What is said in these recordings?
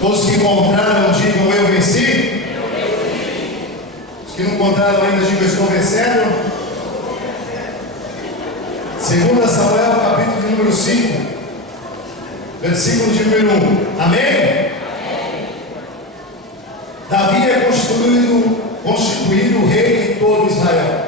Todos que encontraram, digam: eu venci. Os que não encontraram ainda, digam: estou vencendo. 2 Samuel, capítulo número 5, versículo de número 1. Amém? Davi é constituído rei de todo Israel.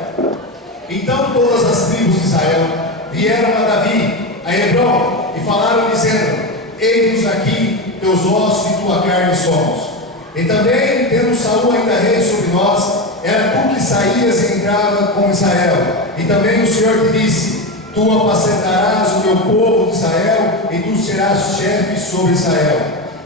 Então todas as tribos de Israel vieram a Davi, a Hebrom, e falaram dizendo: eis-nos aqui teus ossos e tua carne somos. E também, tendo Saul ainda rei sobre nós, era tu que saías e entrava com Israel. E também o Senhor te disse: tu apacentarás o meu povo de Israel, e tu serás chefe sobre Israel.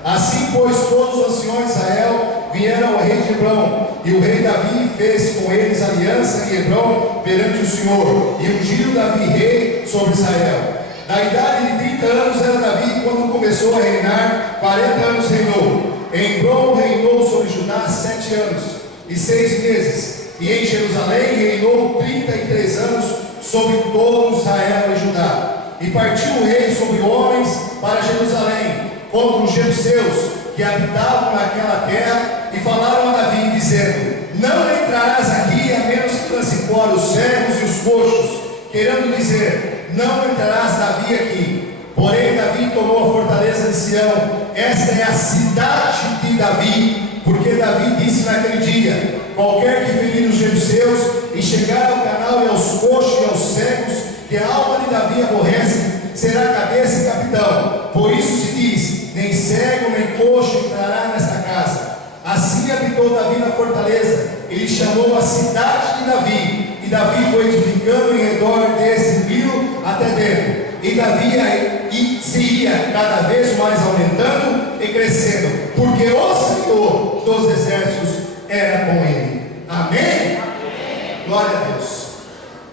Assim, pois, todos os anciões de Israel vieram ao rei de Hebrom, e o rei Davi fez com eles aliança em Hebrom perante o Senhor, e ungiu Davi rei sobre Israel. Da idade de 30 anos era Davi quando começou a reinar, 40 anos reinou. Em Hebrom reinou sobre Judá 7 anos e 6 meses, e em Jerusalém reinou 33 anos sobre todo Israel e Judá. E partiu o rei sobre homens para Jerusalém, contra os jebuseus que habitavam naquela terra, e falaram a Davi, dizendo: não entrarás aqui, a menos que lance fora os cegos e os coxos, querendo dizer: não entrarás, Davi, aqui. Porém Davi tomou a fortaleza de Sião, esta é a cidade de Davi, porque Davi disse naquele dia: qualquer que ferir os jebuseus e chegar ao canal e aos coxos e aos cegos, que a alma de Davi aborrece, será cabeça e capitão. Por isso se diz: nem cego nem coxo entrará nesta casa. Assim habitou Davi na fortaleza, e lhe chamou a cidade de Davi. E Davi foi edificando em redor desse rio até dentro. E Davi se ia cada vez mais aumentando e crescendo, porque o Senhor dos exércitos era com ele. Amém? Amém. Glória a Deus.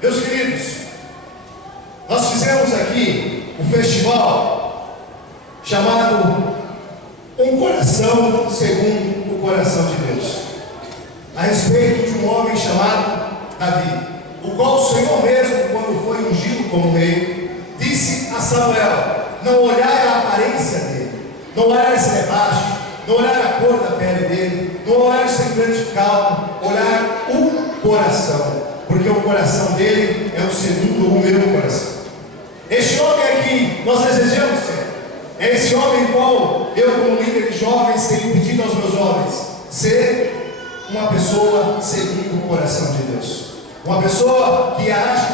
Meus queridos, nós fizemos aqui um festival chamado Um Coração Segundo o Coração de Deus, a respeito de um homem chamado Davi, o qual o Senhor mesmo, quando foi ungido como rei, disse a Samuel: não olhar a aparência dele, não olhar se é baixo, não olhar a cor da pele dele, não olhar o semblante calmo, olhar o coração, porque o coração dele é o segundo o meu coração. Este homem aqui nós desejamos ser. É esse homem qual eu, como líder de jovens, tenho pedido aos meus jovens: ser uma pessoa segundo o coração de Deus, uma pessoa que age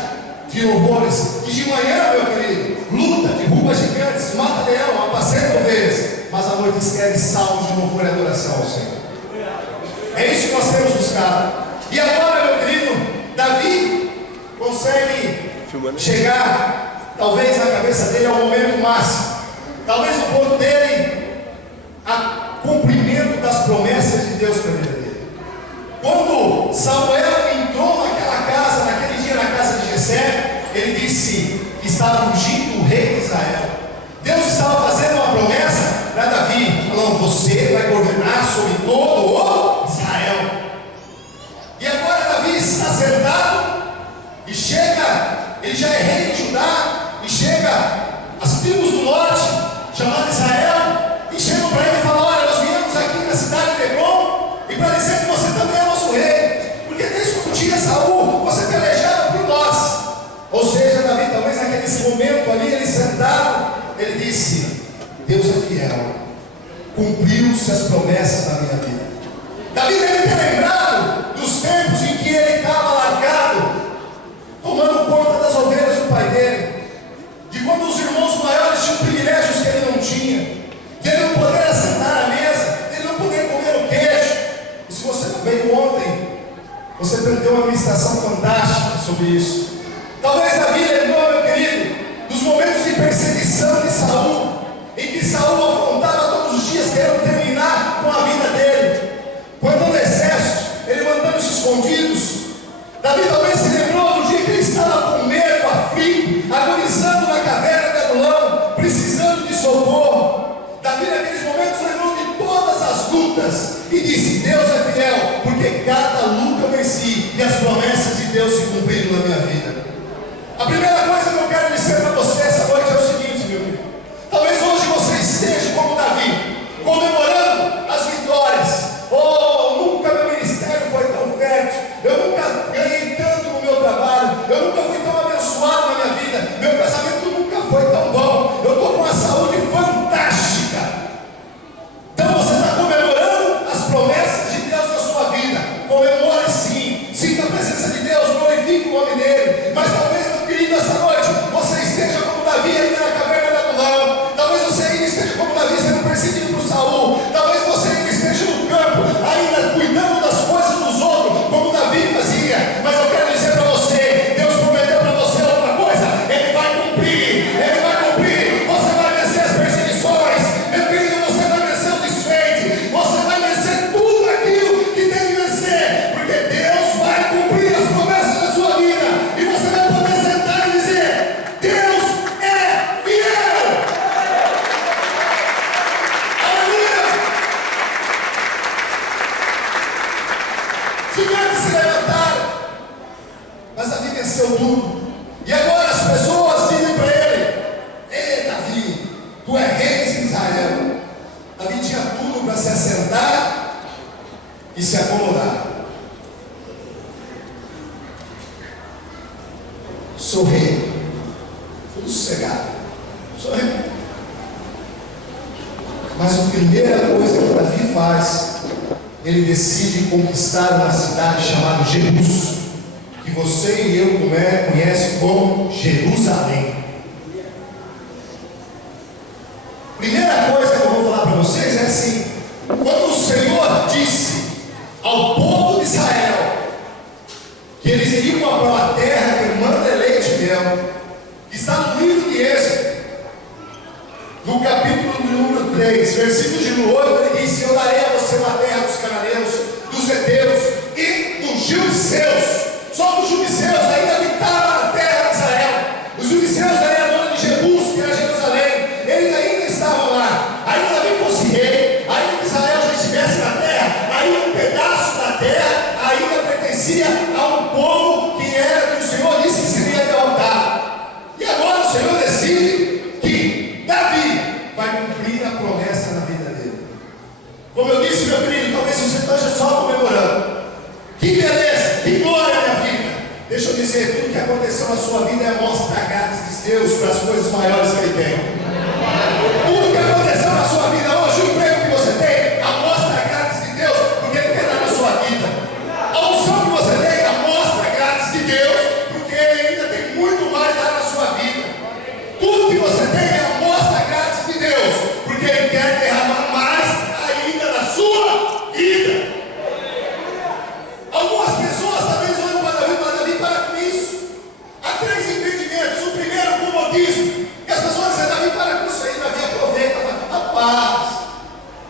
de louvores, que de manhã, meu querido, luta, derruba gigantes, mata leão, apacenta ovelhas, mas à noite escreve salmos de louvor e adoração ao Senhor. É isso que nós temos buscado. E agora, meu querido, Davi consegue chegar, talvez na cabeça dele, ao momento máximo, talvez o ponto dele, a cumprimento das promessas de Deus para a vida dele. Quando Samuel entrou naquela casa, naquele dia na casa de Jessé, ele disse que estava ungindo o rei de Israel. Deus estava fazendo uma promessa para Davi, falando: você vai governar sobre todo o Israel. E agora Davi está sentado e chega, ele já é rei de Judá, e chega as tribos do norte, chamado Israel, e chegam para ele e falam: olha, nós viemos aqui na cidade de Hebrom, e para dizer que você também é nosso rei, porque desde quando tinha Saul, você pelejava por nós. Ou seja, Davi, talvez naquele momento ali, ele sentado, ele disse: Deus é fiel, cumpriu-se as promessas da minha vida. Davi deve ter lembrado dos tempos em que ele estava largado, tomando conta das ovelhas do pai dele, de quando os irmãos maiores tinham privilégios que ele não tinha, de ele não poder assentar à mesa, de ele não poder comer o queijo. E se você não veio ontem, você perdeu uma ministração fantástica sobre isso. Talvez Davi lembrou, meu querido, dos momentos de perseguição de Saul, em que Saul afrontava todos os dias querendo terminar com a vida dele, mandando exércitos, ele mandando-se escondidos. Davi talvez se lembrou do dia que ele estava com medo, aflito, agonizando na caverna de Adulão, precisando de socorro. Davi naqueles momentos lembrou de todas as lutas e disse: Deus é fiel, porque cada luta eu venci e as promessas de Deus se cumpriram na minha vida. A primeira coisa que eu quero dizer para você essa noite é o seguinte, meu amigo: talvez hoje você esteja como Davi, comemorando Tu é rei de Israel. Davi tinha tudo para se assentar e se acomodar. Sou rei, tudo sossegado, sou rei. Mas a primeira coisa que Davi faz, ele decide conquistar uma cidade chamada Jebus, que você e eu conhecem como Jerusalém. Primeira coisa que eu vou falar para vocês é assim: quando o Senhor disse ao povo de Israel que eles iriam para uma terra que manda leite e mel, que está no livro de Êxodo, no capítulo número 3, versículo de 8, ele diz: eu darei a você uma terra dos cananeus, dos heteus e dos jubiceus. Só que os jubiceus ainda habitavam na terra de Israel. Os jubiceus daí a dona de Jebus, que era Jerusalém, eles ainda estavam lá. Ainda Davi fosse rei, ainda que Israel já estivesse na terra, ainda um pedaço da terra ainda pertencia a um povo que era que o Senhor disse que seria derrotado. E agora o Senhor decide que Davi vai cumprir a promessa na vida dele. Como eu disse, meu querido, talvez você esteja só comemorando. Que beleza, que glória, minha filha. Deixa eu dizer, tudo que aconteceu na sua vida é mostra grátis de Deus para as coisas maiores que Ele tem. Tudo que aconteceu na sua vida hoje, o emprego que você tem, a mostra grátis de Deus, porque Ele quer dar na sua vida. A unção que você tem, a mostra grátis de Deus, porque Ele ainda tem muito mais a dar na sua vida. Tudo que você tem é a mostra grátis de Deus, porque Ele quer derramar mais ainda na sua vida. Algumas pessoas talvez olham para Davi e falam: Davi, para com isso. Há três impedimentos. O primeiro, o comodismo. E as pessoas dizem: Davi, para com isso aí. Davi aproveita, fala: rapaz,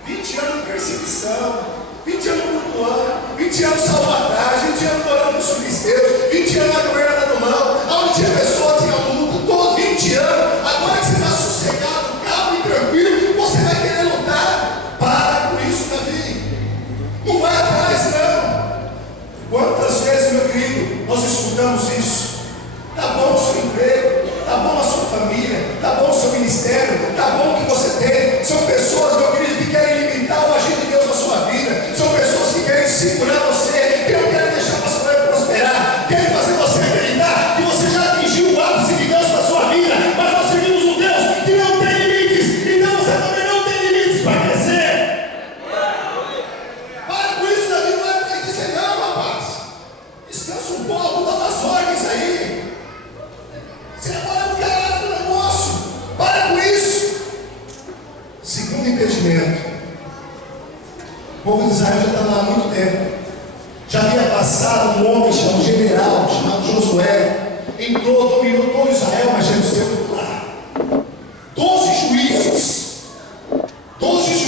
20 anos de perseguição, 20 anos flutuando, 20 anos salvo atrás, 20 anos morando nos filisteus, 20 anos na governa do mão, onde tinha pessoa, tinha luta, todos 20 anos. Agora que você está sossegado, calmo e tranquilo, você vai querer lutar. Para com isso, Davi. Não vai atrás, não. Quantas vezes, meu querido, nós escutamos isso? Está bom o seu emprego, está bom a sua família, está bom o seu ministério, está bom o que você tem. São pessoas, meu querido, que querem limitar o agir de Deus na sua vida. São pessoas que querem segurar você, que não querem deixar você prosperar, querem fazer você acreditar que você já atingiu o ápice de Deus na sua vida. Mas nós servimos um Deus que não tem limites, então você também não tem limites para crescer. Para com isso, Davi, não é para dizer não, rapaz. Descansa um pouco, dá umas ordens aí. Você agora é um cara do negócio. Para com isso. Segundo impedimento. O povo de Israel já estava lá há muito tempo. Já havia passado um homem chamado general, chamado Josué. Entrou, dominou todo Israel, mas Jerusalém ficou lá. 12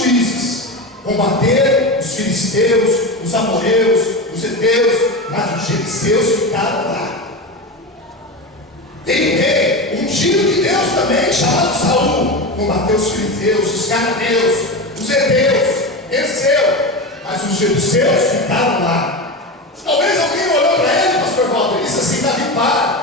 juízes combateram os filisteus, os amorreus, os heteus, mas os jebuseus ficaram lá. Tem um rei, ungido de Deus também, chamado Saul, combateu os filisteus, os cananeus, os heteus, venceu, mas os jebuseus ficaram lá. Talvez alguém olhou para ele, pastor Walter, e disse assim: Davi, para.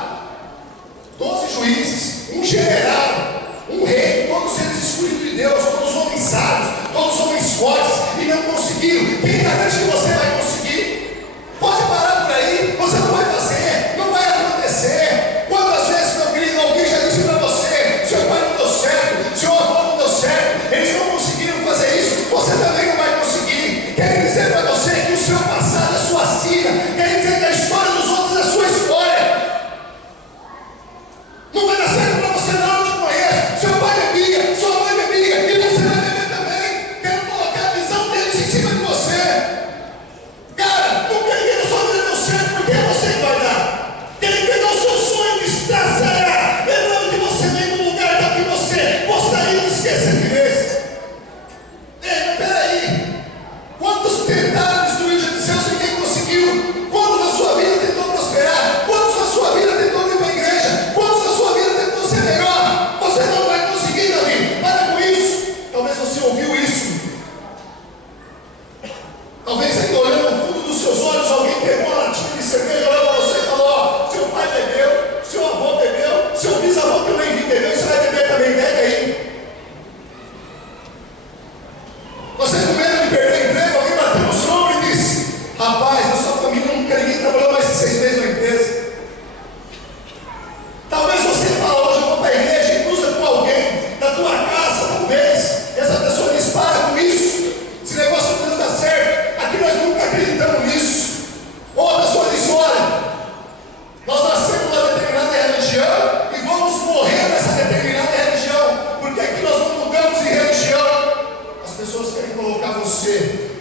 12 juízes, um general, um rei, todos eles escolhidos de Deus, todos homens sábios, todos homens fortes, e não conseguiram. Quem garante que você vai conseguir? Pode parar por aí, você não vai fazer, não vai acontecer. Quantas vezes, meu querido, alguém já disse para você: seu pai não deu certo, seu avô não deu certo, eles não conseguiram fazer isso, você também não vai conseguir. Querem dizer para você que o seu passado é sua sina, querem dizer que a história dos outros é sua história. Não vai dar certo para você não, último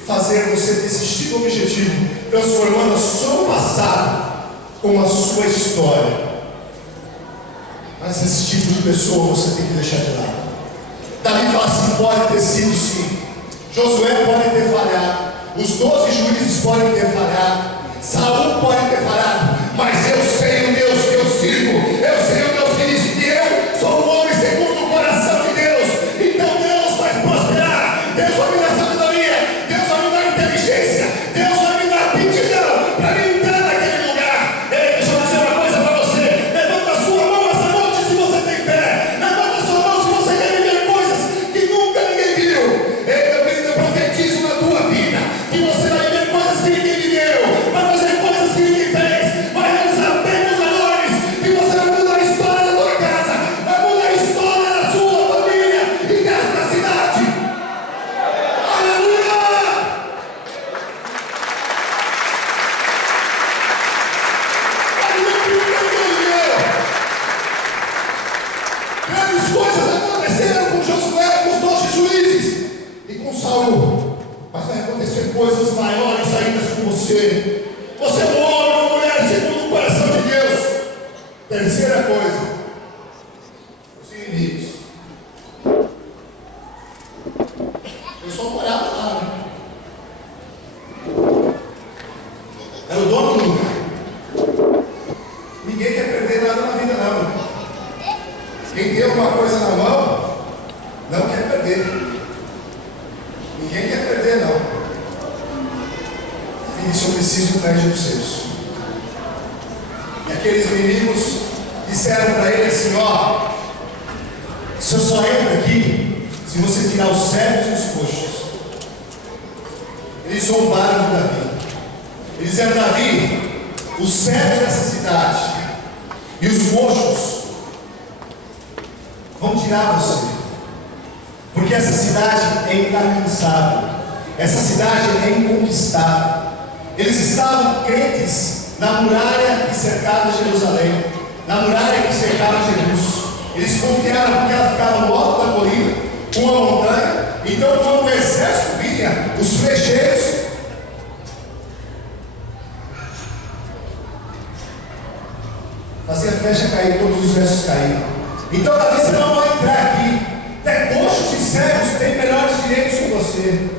fazer você desistir do objetivo, transformando o seu passado com a sua história. Mas esse tipo de pessoa você tem que deixar de lado. Davi fala assim: pode ter sido sim, Josué pode ter falhado, os 12 juízes podem ter falhado, Saul pode ter falhado, mas eu sei o Deus que eu sirvo, eu sei o Deus que disse que eu sou um homem segundo o coração de Deus. Então Deus vai prosperar, Deus vai me dar sabedoria, Deus vai me dar inteligência, Deus vai me dar aptidão para me entrar naquele lugar. Ei, deixa eu dizer uma coisa para você: levanta a sua mão essa noite se você tem fé, levanta a sua mão se você quer viver coisas que nunca ninguém viu. Ei, meu querido, eu profetizo na tua vida que você vai viver coisas que ninguém viveu, vai fazer coisas que ninguém fez, vai realizar tempos enormes, que você vai mudar a história da tua casa, vai mudar a história da sua família e desta cidade. Aleluia! Grandes coisas aconteceram com Josué, com os 12 juízes e com Saul, mas vai acontecer coisas maiores ainda com você. Você é um homem, uma mulher segundo o coração de Deus. Terceira coisa, os inimigos. Eu só olhava lá, né? Era o dono do lugar. Ninguém quer perder nada na vida, não. Quem tem alguma coisa na mão não quer perder. Ninguém quer perder, não. E isso eu preciso perde o senso. E aqueles inimigos disseram para ele assim: ó, o senhor só entra aqui se você tirar os cegos e os coxos. Eles zombaram de Davi. Eles disseram: Davi, os cegos dessa cidade e os coxos vão tirar você, porque essa cidade é inalcançável, essa cidade é inconquistável. Eles estavam crentes na muralha que cercava Jerusalém, na muralha que cercava Jerusalém. Eles confiaram porque ela ficava no alto da colina, com a montanha. Então, quando o exército vinha, os flecheiros fazia a flecha cair, todos os versos caíram. Então Davi, você não vai entrar aqui. Até coxos e cegos têm melhores direitos que você.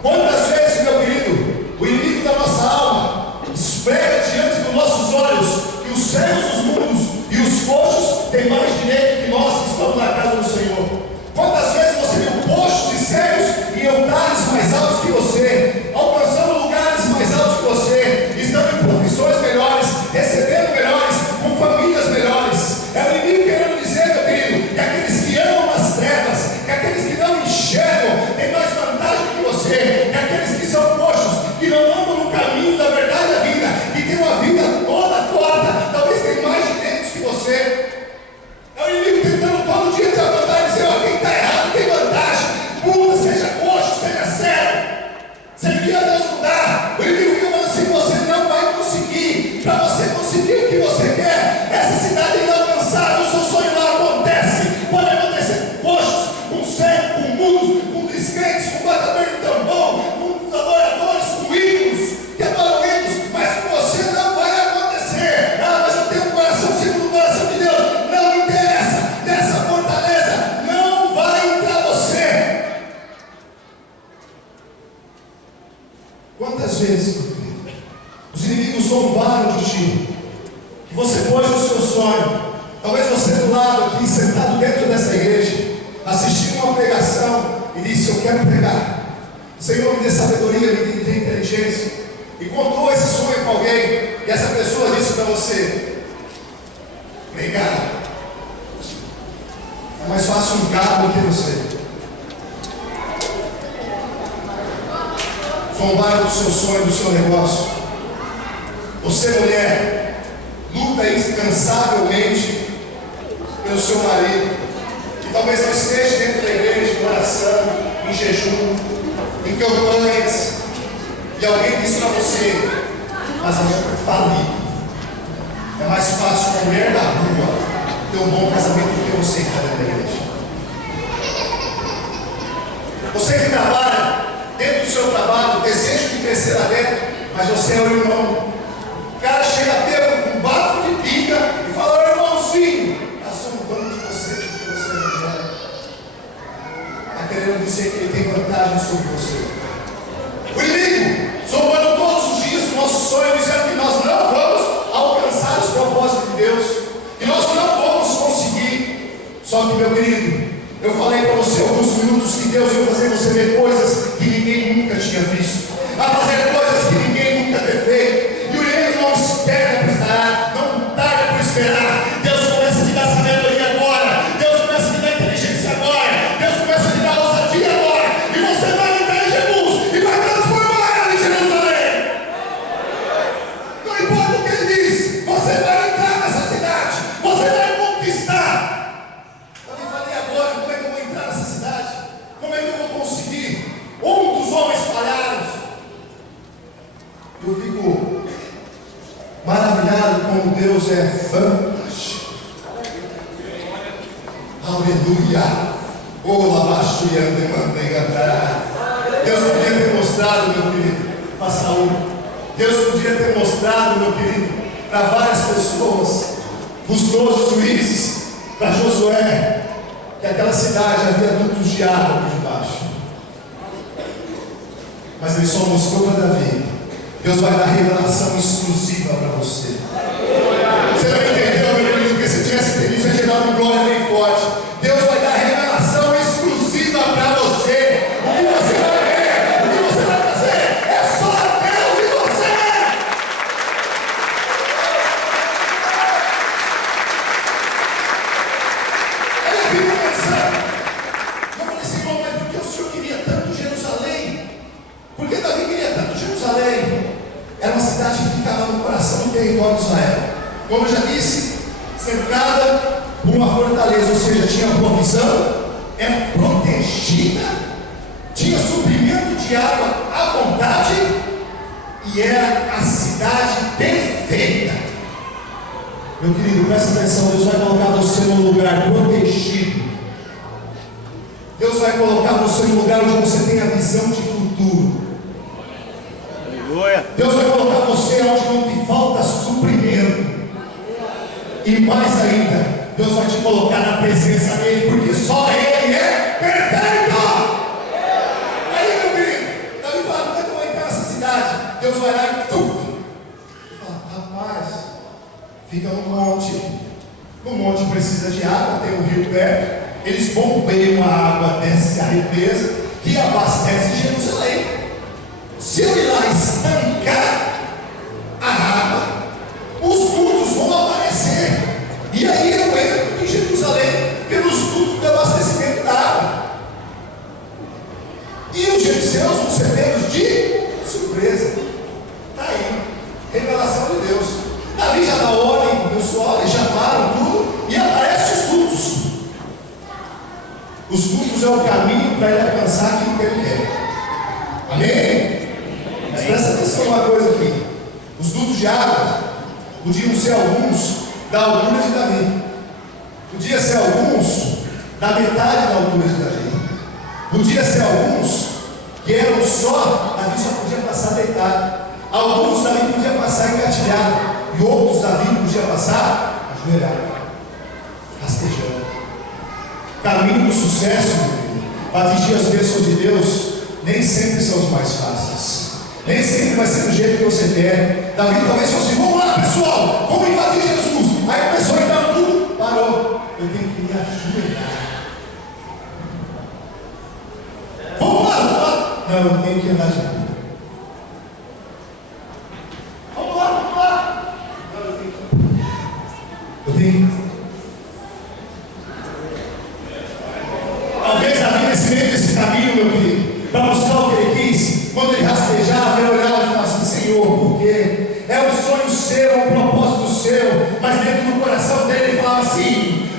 Quantas vezes, meu querido, o inimigo da nossa alma esfrega diante dos nossos olhos que os cegos dos mundos e os coxos têm mais direito que nós que estamos na casa do Senhor. Quantas vezes você viu coxos e cegos em altares mais altos que você, alcançando lugares mais altos que você, estando em profissões melhores, recebendo melhores, com famílias melhores. É o inimigo querendo dizer, meu querido, que aqueles que amam as trevas, que aqueles que não enxergam, têm mais vantagem que você, que aqueles que são coxos, que não andam no caminho da verdade da vida, que têm uma vida toda torta, talvez tenham mais direitos que você. É o inimigo tentando todo dia te apontar e dizer: ó, quem está errado tem vantagem. Muda, seja coxo, seja cego. Servir a Deus não dá. O inimigo fica falando assim: você não vai conseguir. Para você conseguir o que você quer, essa cidade é inalcançável, o seu sonho não acontece. Pode acontecer com coxos, com cegos, com mudos, com descrentes, com batedor de tambor, com adoradores, com ídolos, que adoram ídolos, mas com você não vai acontecer. Ah, mas eu tenho um coração segundo o coração de Deus. Não interessa, nessa fortaleza não vai entrar você. Quantas vezes, meu querido, os inimigos zombaram de ti, que você pôs o seu sonho, talvez você do lado aqui, sentado dentro dessa igreja, assistindo uma pregação e disse: eu quero pregar, Senhor, me dê sabedoria, me dê inteligência, e contou esse sonho para alguém, e essa pessoa disse para você: pregar é mais fácil um gado do que você. Zombaram do seu sonho, do seu negócio. Você, mulher, luta incansavelmente pelo seu marido, que talvez não esteja dentro da igreja, em oração, em jejum, em campanhas, e alguém diz para você: mas a mulher é falida. É mais fácil uma mulher da rua ter um bom casamento do que você que está dentro da igreja. Você que trabalha dentro do seu trabalho, crescer lá dentro, mas você é o irmão. O cara chega bêbado com um bafo de pica e fala: irmãozinho, está zombando de você porque você é mulher. Está querendo dizer que ele tem vantagem sobre você. O inimigo zombando todos os dias do nosso sonho, dizendo que nós não vamos alcançar os propósitos de Deus, que nós não vamos conseguir. Só que, meu querido, eu falei para você alguns minutos que Deus ia fazer você ver coisas que ninguém nunca tinha visto, a fazer coisas que ninguém nunca teve feito. E o inimigo não espera por esperar, não tarda por esperar. Deus começa a te dar sabedoria agora, Deus começa a te dar inteligência agora, Deus começa a te dar ousadia agora, e você vai entrar em Jesus e vai transformar ela em Jerusalém. Não importa o que ele diz, você vai entrar nessa cidade, você vai conquistar. Como é que eu vou conseguir? Dos homens falharam. Eu fico maravilhado como Deus é fantástico. Aleluia. Deus podia ter mostrado, meu querido, para Saul. Deus podia ter mostrado, meu querido, para várias pessoas, os 12 juízes, para Josué, que aquela cidade havia dutos de água por debaixo. Mas ele só mostrou para Davi. Deus vai dar revelação exclusiva para você. Você não entendeu, meu querido? Porque se tivesse entendido, você tinha dado um glória bem forte. Deus vai dar revelação exclusiva para você. O que você vai ver, o que você vai fazer, é só Deus e você. Aí eu fico pensando, eu falei assim: irmão, mas por que o Senhor queria tanto Jerusalém? Por que Davi queria tanto Jerusalém? Era uma cidade que ficava no coração do território de Israel. Como eu já disse, cercada por uma fortaleza, ou seja, tinha provisão, era protegida, tinha suprimento de água à vontade e era a cidade perfeita. Meu querido, presta atenção, Deus vai colocar você num lugar protegido. Deus vai colocar você num lugar onde você tem a visão de futuro. Deus vai colocar você onde não te falta suprimento. E mais ainda, Deus vai te colocar na presença dele, porque só ele é perfeito. Aí, meu querido, Davi fala: como é que eu vou entrar nessa cidade? Deus vai lá e fala: rapaz, fica no monte. No monte precisa de água, tem um rio perto. Eles bombeiam a água, desce a represa que abastece Jerusalém. Se eu ir lá estancar a água, os cultos vão aparecer. E aí eu entro em Jerusalém pelos cultos de abastecimento da água. E os jebuseus vão ser pegos de surpresa. Está aí, revelação de Deus. Davi já dá ordem para o pessoal, eles já param tudo e aparecem os cultos. Os cultos é o caminho para ele alcançar aquilo que ele quer. Amém? Mas presta atenção uma coisa aqui: os dutos de água podiam ser alguns da altura de Davi, podia ser alguns da metade da altura de Davi, podia ser alguns que eram só, Davi só podia passar deitado, alguns Davi podia passar engatilhado, e outros Davi podia passar ajoelhado, rastejando. Caminho do sucesso para atingir as bênçãos de Deus nem sempre são os mais fáceis. Nem sempre vai ser do jeito que você quer. Davi talvez fosse assim: vamos lá, pessoal, vamos invadir Jesus. Aí começou a entrar tudo, parou. Eu tenho que me ajoelhar. Vamos lá. Não, eu tenho que andar de novo. Vamos lá. Não, eu tenho que. Talvez Davi nesse meio desse caminho, meu querido, para buscar o que ele quis, quando ele rastejava, ele olhava e falava assim: Senhor, por quê? É um sonho seu, é um propósito seu, mas dentro do coração dele ele falava assim: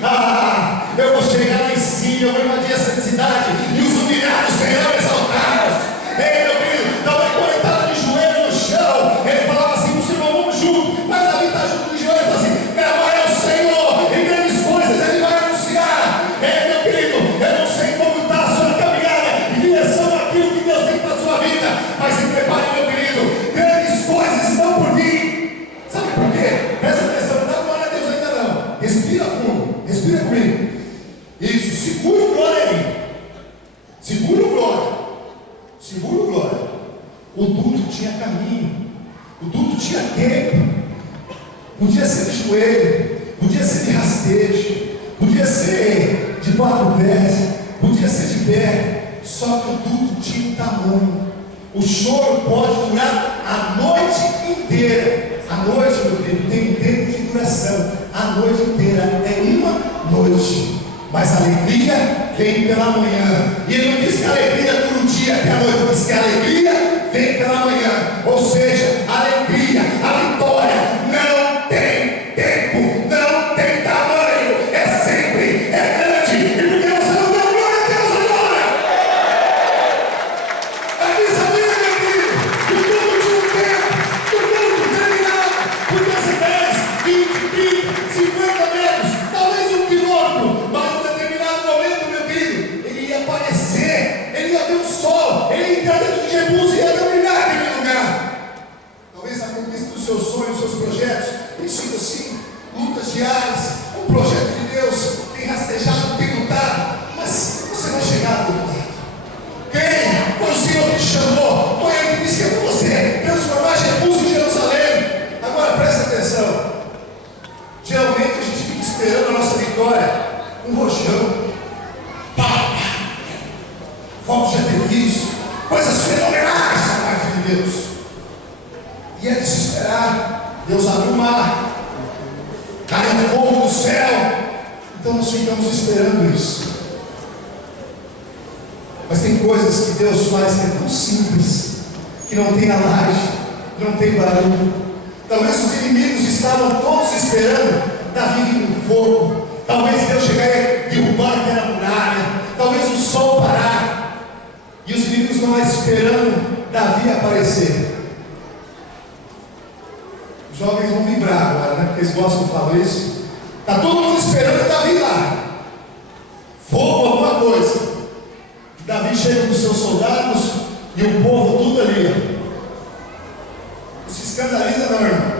eu vou chegar lá em cima, eu vou invadir essa cidade, e os humilhados serão exaltados. Ei, meu querido, Davi quando ele estava de joelho no chão, ele falava assim: o Senhor, vamos junto, mas Davi está junto de joelho e fala assim: meu é o Senhor, e grandes coisas ele vai anunciar. Ei, meu querido, eu não sei como está a sua caminhada, e O duto tinha caminho, o duto tinha tempo. Podia ser de joelho, podia ser de rastejo, podia ser de 4 pés, podia ser de pé. Só que o duto tinha um tamanho. O choro pode durar a noite inteira. A noite, meu filho, tem um tempo de duração. A noite inteira é uma noite. Mas a alegria vem pela manhã. E ele não diz que a alegria dura o dia até a noite. Ele diz que a alegria vem pela manhã. Ou seja, a alegria, a vitória não tem tempo, não tem tamanho. É sempre, é grande. E porque você não deu glória a Deus agora? Avisa a Bíblia, meu filho. O mundo tinha um tempo. O mundo terminava. Podia ser 10, 20, 30, 50 metros. Talvez 1 quilômetro. Mas em determinado momento, meu filho, ele ia aparecer. Ele ia ver o sol. Ele ia entrar dentro de Jebus e ia dominar aquele lugar. Talvez a conquista dos seus sonhos, dos seus projetos, tem sido assim, lutas diárias. Um projeto de Deus tem rastejado, tem lutado, mas você vai chegar do lado. Quem? Foi o Senhor que te chamou, foi Ele que disse que é para você transformar Jebus em Jerusalém. Agora presta atenção. Geralmente a gente fica esperando a nossa vitória, um rojão, fogos de artifício, coisas fenomenais da parte de Deus. E é de se esperar. Deus abre o mar, cai um fogo do céu. Então nós ficamos esperando isso. Mas tem coisas que Deus faz que é tão simples, que não tem alarde, não tem barulho. Talvez os inimigos estavam todos esperando Davi vir no fogo. Talvez Deus chegar e derrubar aquela muralha. Talvez o sol parar. E os inimigos não mais esperando Davi aparecer. Os jovens vão vibrar agora, né? Porque eles gostam de falar isso. Está todo mundo esperando Davi lá. Fogo, alguma coisa. Davi chega com os seus soldados e o povo tudo ali. Não se escandaliza não, irmão.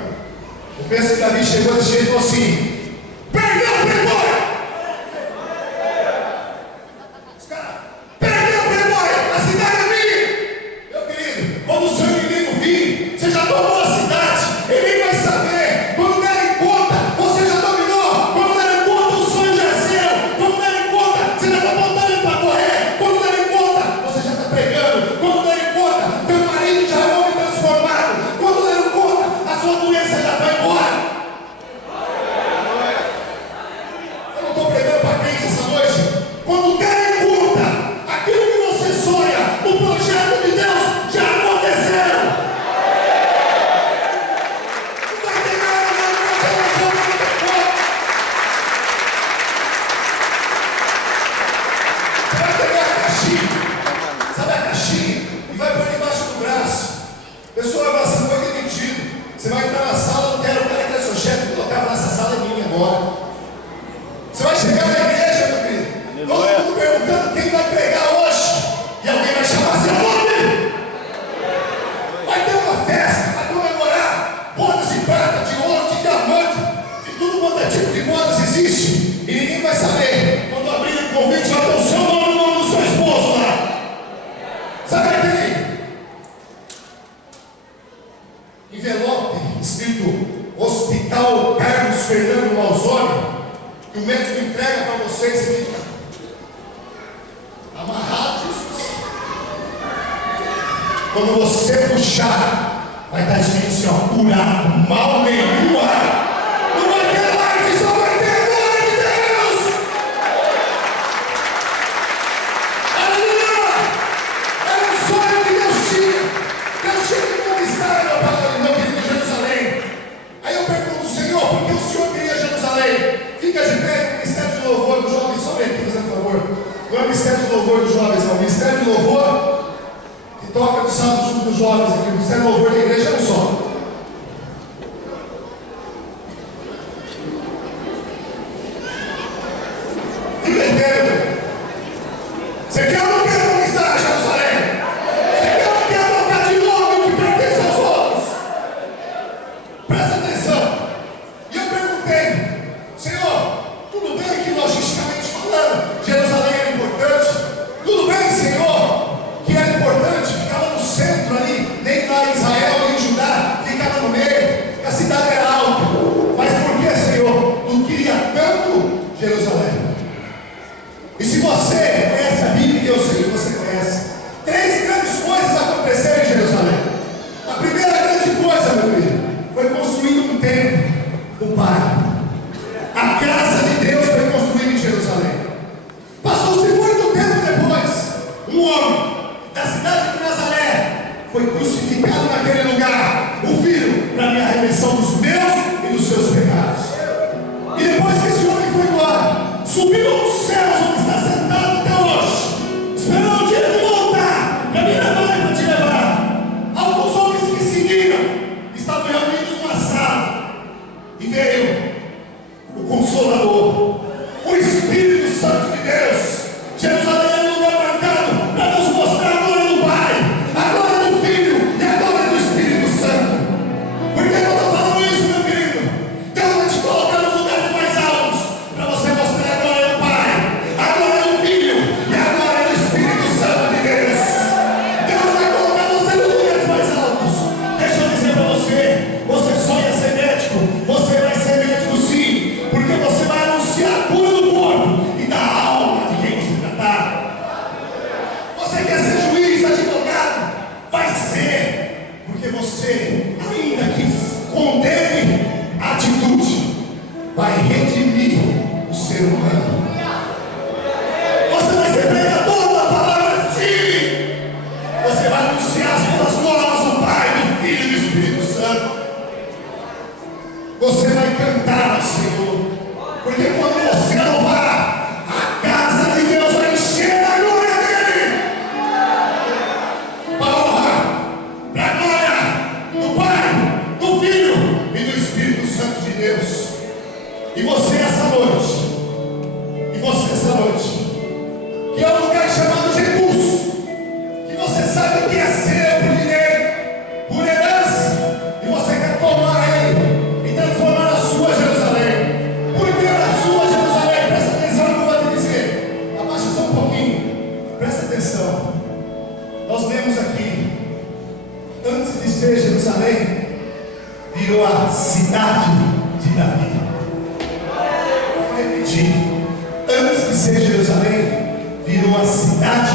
Eu penso que Davi chegou desse jeito e falou assim: perdeu, pegou! Os caras, perdeu, pegou! A cidade é minha! Meu querido, quando o seu inimigo vir, você já tomou a cidade, ele nem vai saber. Quando der em conta, você já dominou. Quando der em conta, o sonho já é seu. Quando der em conta, você já está botando ele para correr. Quando der em conta, você já está pregando. Quando der em conta, teu marido já é homem transformado. Quando der em conta, a sua doença já vai embora. Eu não estou pregando para crente essa noite. Quando der em conta, aquilo que você sonha, o projeto de Deus já aconteceu. Não vai ter nada, não vai ter nada. Você vai pegar a caixinha, sabe a caixinha, e vai pôr debaixo do braço. A pessoa vai falar assim: foi demitido. Você vai entrar na sala, não quero, o cara que é seu chefe, colocava nessa sala é minha agora. Você vai chegar na igreja, meu filho, todo mundo perguntando quem vai pregar hoje, e alguém vai chamar seu nome. Vai ter uma festa, vai comemorar bodas de prata, de ouro, de diamante, de tudo quanto é tipo de bodas existe, e ninguém vai saber. Quando abrir o convite, vai ter o seu nome e o nome do seu esposo lá. Sabe aquele envelope escrito Hospital Carlos Fernando Mausório, que o médico entrega para você e você fica amarrado, Jesus. Quando você puxar, vai estar escrito assim, ó, curado, mal nenhum há. Não vai ter live, só vai ter a glória de Deus. Aleluia! Era um sonho que Deus tinha. Deus tinha que conquistar meu querido Jerusalém. Aí eu pergunto: Senhor, por que o Senhor queria Jerusalém? Fica de pé no ministério de louvor dos jovens. Só vem aqui, fazendo favor. Não é o ministério de louvor dos jovens, não. O ministério de louvor que toca no sábado junto dos jovens aqui. O ministério de louvor da igreja é um só. Fica de pé. Você quer ou não quer conquistar Jerusalém? Você quer ou não quer tocar de novo o que pertence aos outros? Presta atenção. E eu perguntei: Senhor, tudo bem que logisticamente falando Jerusalém era importante? Tudo bem, Senhor, que era importante? Ficava no centro ali, um homem da cidade de Nazaré foi crucificado naquele lugar, o Filho, para minha remissão dos meus e dos seus pecados. E depois que esse homem foi embora, subiu aos céus, onde está sentado até hoje, esperando o dia de voltar para me levar e para te levar. Alguns homens que seguiram estavam reunidos numa sala, e veio o Consolador, o Espírito Santo de Deus. Jerusalém é um lugar marcado para nos mostrar a glória do Pai, a glória do Filho e a glória do Espírito Santo. Por que eu estou falando isso, meu querido? Deus vai te colocar nos lugares mais altos para você mostrar a glória do Pai, a glória do Filho e a glória do Espírito Santo de Deus. Deus vai colocar você nos lugares mais altos. Deixa eu dizer para você, você sonha ser médico, você vai ser médico sim, porque você vai anunciar a cura do corpo e da alma de quem você tratar. Você quer ser juiz, advogado? Vai ser, porque você, ainda que condene a atitude, vai redimir o ser humano. Você vai ser pregador da palavra, sim. Você vai anunciar as boas novas do Pai, do Filho e do Espírito Santo. Você vai cantar ao Senhor, porque quando você louvar, a casa de Deus vai encher da glória dele. Para a honra, para a glória do Pai, do Filho e do Espírito Santo de Deus. E você essa noite, que é um lugar chamado Jesus, que você sabe que é seu por direito, por herança, e você quer tomar ele e transformar a sua Jerusalém. Por que a sua Jerusalém? Presta atenção no que eu vou te dizer. Abaixa só um pouquinho, presta atenção. Nós lemos aqui, antes de ser Jerusalém, virou a cidade de Davi. Vou repetir. Antes de ser Jerusalém, virou a cidade